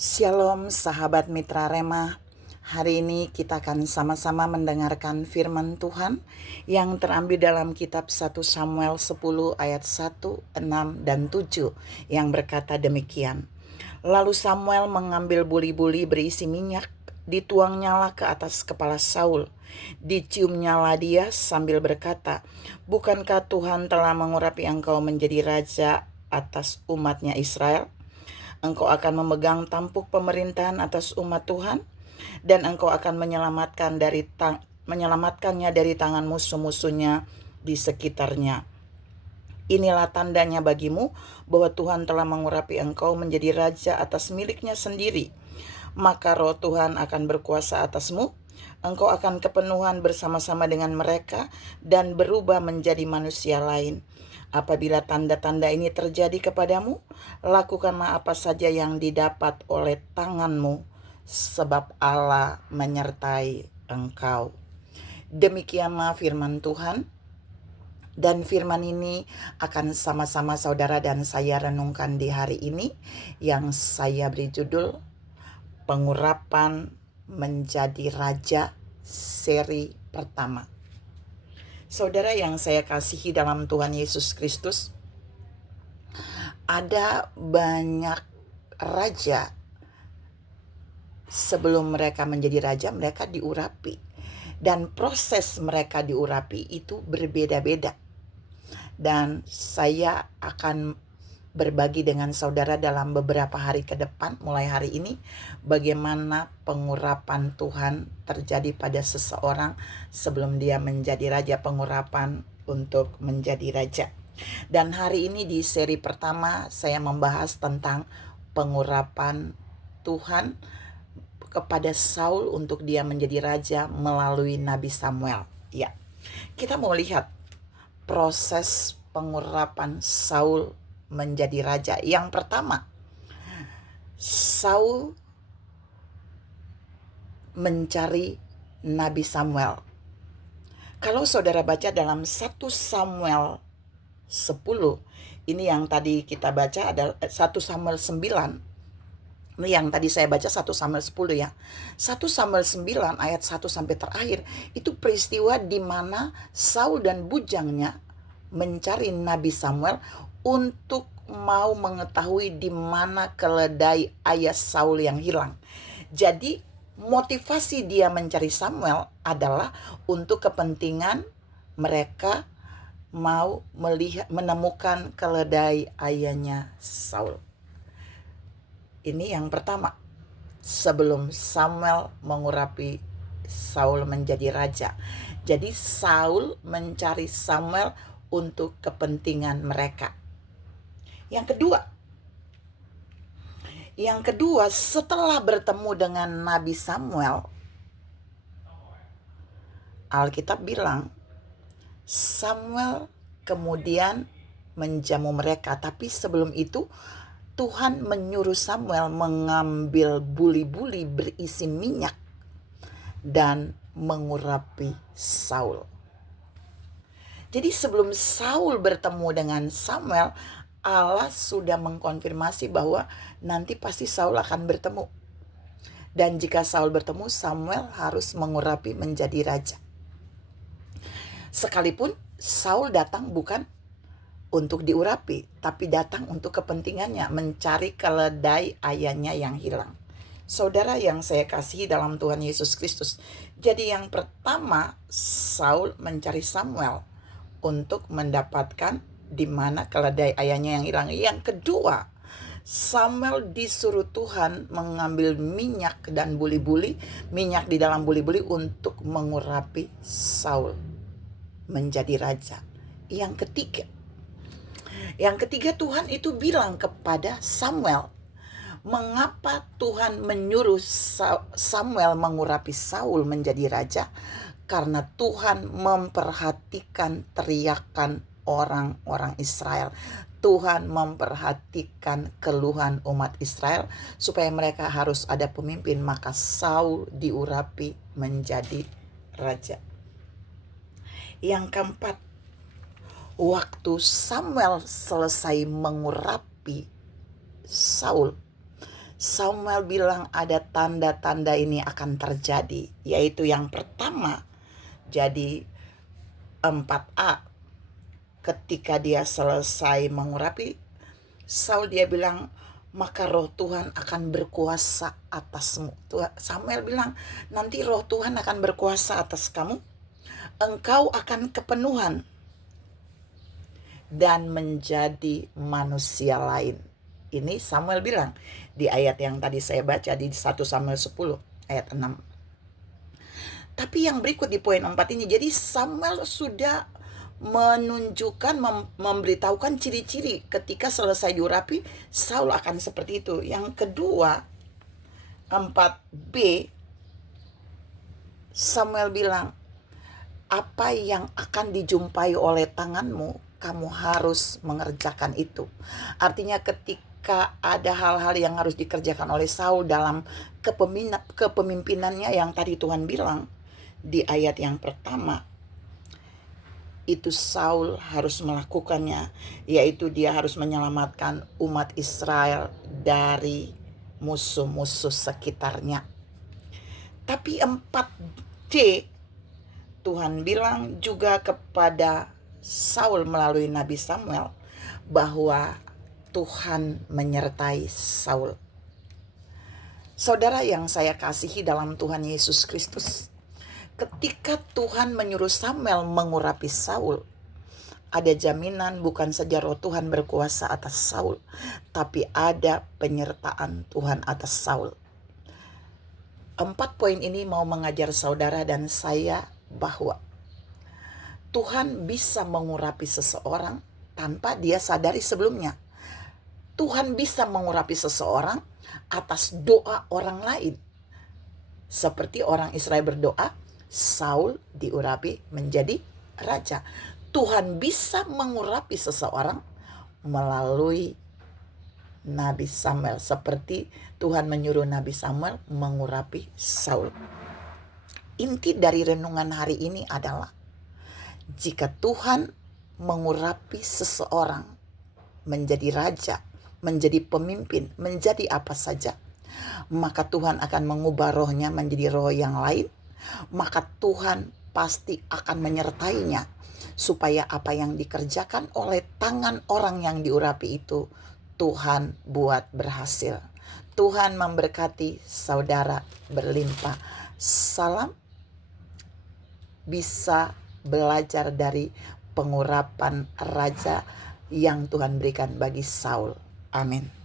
Shalom sahabat Mitra Rema. Hari ini kita akan sama-sama mendengarkan firman Tuhan yang terambil dalam kitab 1 Samuel 10 ayat 1, 6, dan 7 yang berkata demikian. Lalu Samuel mengambil buli-buli berisi minyak, dituangnya ke atas kepala Saul. Diciumnya dia sambil berkata, "Bukankah Tuhan telah mengurapi engkau menjadi raja atas umatnya Israel? Engkau akan memegang tampuk pemerintahan atas umat Tuhan, dan engkau akan menyelamatkannya dari tangan musuh-musuhnya di sekitarnya. Inilah tandanya bagimu bahwa Tuhan telah mengurapi engkau menjadi raja atas miliknya sendiri. Maka roh Tuhan akan berkuasa atasmu. Engkau akan kepenuhan bersama-sama dengan mereka dan berubah menjadi manusia lain. Apabila tanda-tanda ini terjadi kepadamu, lakukanlah apa saja yang didapat oleh tanganmu, sebab Allah menyertai engkau." Demikianlah firman Tuhan. Dan firman ini akan sama-sama saudara dan saya renungkan di hari ini, yang saya beri judul Pengurapan Menjadi Raja seri pertama. Saudara yang saya kasihi dalam Tuhan Yesus Kristus, ada banyak raja sebelum mereka menjadi raja, mereka diurapi. Dan proses mereka diurapi itu berbeda-beda. Dan saya akan berbagi dengan saudara dalam beberapa hari ke depan, mulai hari ini, bagaimana pengurapan Tuhan terjadi pada seseorang sebelum dia menjadi raja, pengurapan untuk menjadi raja. Dan hari ini di seri pertama saya membahas tentang pengurapan Tuhan kepada Saul untuk dia menjadi raja melalui Nabi Samuel. Ya, kita mau lihat proses pengurapan Saul menjadi raja. Yang pertama, Saul mencari Nabi Samuel. Kalau saudara baca dalam 1 Samuel 10, ini yang tadi kita baca adalah 1 Samuel 9. Ini yang tadi saya baca 1 Samuel 10 ya. 1 Samuel 9 ayat 1 sampai terakhir, itu peristiwa di mana Saul dan bujangnya mencari Nabi Samuel untuk mau mengetahui di mana keledai ayah Saul yang hilang. Jadi motivasi dia mencari Samuel adalah untuk kepentingan mereka mau menemukan keledai ayahnya Saul. Ini yang pertama, sebelum Samuel mengurapi Saul menjadi raja. Jadi Saul mencari Samuel untuk kepentingan mereka. Yang kedua, setelah bertemu dengan Nabi Samuel, Alkitab bilang Samuel kemudian menjamu mereka. Tapi sebelum itu Tuhan menyuruh Samuel mengambil buli-buli berisi minyak dan mengurapi Saul. Jadi sebelum Saul bertemu dengan Samuel, Allah sudah mengkonfirmasi bahwa nanti pasti Saul akan bertemu. Dan jika Saul bertemu, Samuel harus mengurapi menjadi raja. Sekalipun Saul datang bukan untuk diurapi, tapi datang untuk kepentingannya, mencari keledai ayahnya yang hilang. Saudara yang saya kasihi dalam Tuhan Yesus Kristus, jadi yang pertama Saul mencari Samuel untuk mendapatkan di mana keledai ayahnya yang hilang. Yang kedua, Samuel disuruh Tuhan mengambil minyak dan buli-buli, minyak di dalam buli-buli untuk mengurapi Saul menjadi raja. Yang ketiga Tuhan itu bilang kepada Samuel, mengapa Tuhan menyuruh Samuel mengurapi Saul menjadi raja? Karena Tuhan memperhatikan teriakan orang-orang Israel. Tuhan memperhatikan keluhan umat Israel supaya mereka harus ada pemimpin, maka Saul diurapi menjadi raja. Yang keempat, waktu Samuel selesai mengurapi Saul, Samuel bilang ada tanda-tanda ini akan terjadi, yaitu yang pertama, jadi 4a, ketika dia selesai mengurapi Saul, dia bilang, maka roh Tuhan akan berkuasa atasmu. Samuel bilang, nanti roh Tuhan akan berkuasa atas kamu, engkau akan kepenuhan dan menjadi manusia lain. Ini Samuel bilang di ayat yang tadi saya baca di 1 Samuel 10 ayat 6. Tapi yang berikut di poin 4 ini, jadi Samuel sudah menunjukkan, memberitahukan ciri-ciri ketika selesai diurapi Saul akan seperti itu. Yang kedua, 4b, Samuel bilang, apa yang akan dijumpai oleh tanganmu, kamu harus mengerjakan itu. Artinya ketika ada hal-hal yang harus dikerjakan oleh Saul dalam kepemimpinannya yang tadi Tuhan bilang di ayat yang pertama, itu Saul harus melakukannya, yaitu dia harus menyelamatkan umat Israel dari musuh-musuh sekitarnya. Tapi 4c, Tuhan bilang juga kepada Saul melalui Nabi Samuel bahwa Tuhan menyertai Saul. Saudara yang saya kasihi dalam Tuhan Yesus Kristus, ketika Tuhan menyuruh Samuel mengurapi Saul, ada jaminan bukan saja roh Tuhan berkuasa atas Saul, tapi ada penyertaan Tuhan atas Saul. 4 poin ini mau mengajar saudara dan saya bahwa Tuhan bisa mengurapi seseorang tanpa dia sadari sebelumnya. Tuhan bisa mengurapi seseorang atas doa orang lain. Seperti orang Israel berdoa, Saul diurapi menjadi raja. Tuhan bisa mengurapi seseorang melalui Nabi Samuel, seperti Tuhan menyuruh Nabi Samuel mengurapi Saul. Inti dari renungan hari ini adalah, jika Tuhan mengurapi seseorang menjadi raja, menjadi pemimpin, menjadi apa saja, maka Tuhan akan mengubah rohnya menjadi roh yang lain. Maka Tuhan pasti akan menyertainya supaya apa yang dikerjakan oleh tangan orang yang diurapi itu Tuhan buat berhasil. Tuhan memberkati saudara berlimpah. Salam, bisa belajar dari pengurapan raja yang Tuhan berikan bagi Saul. Amin.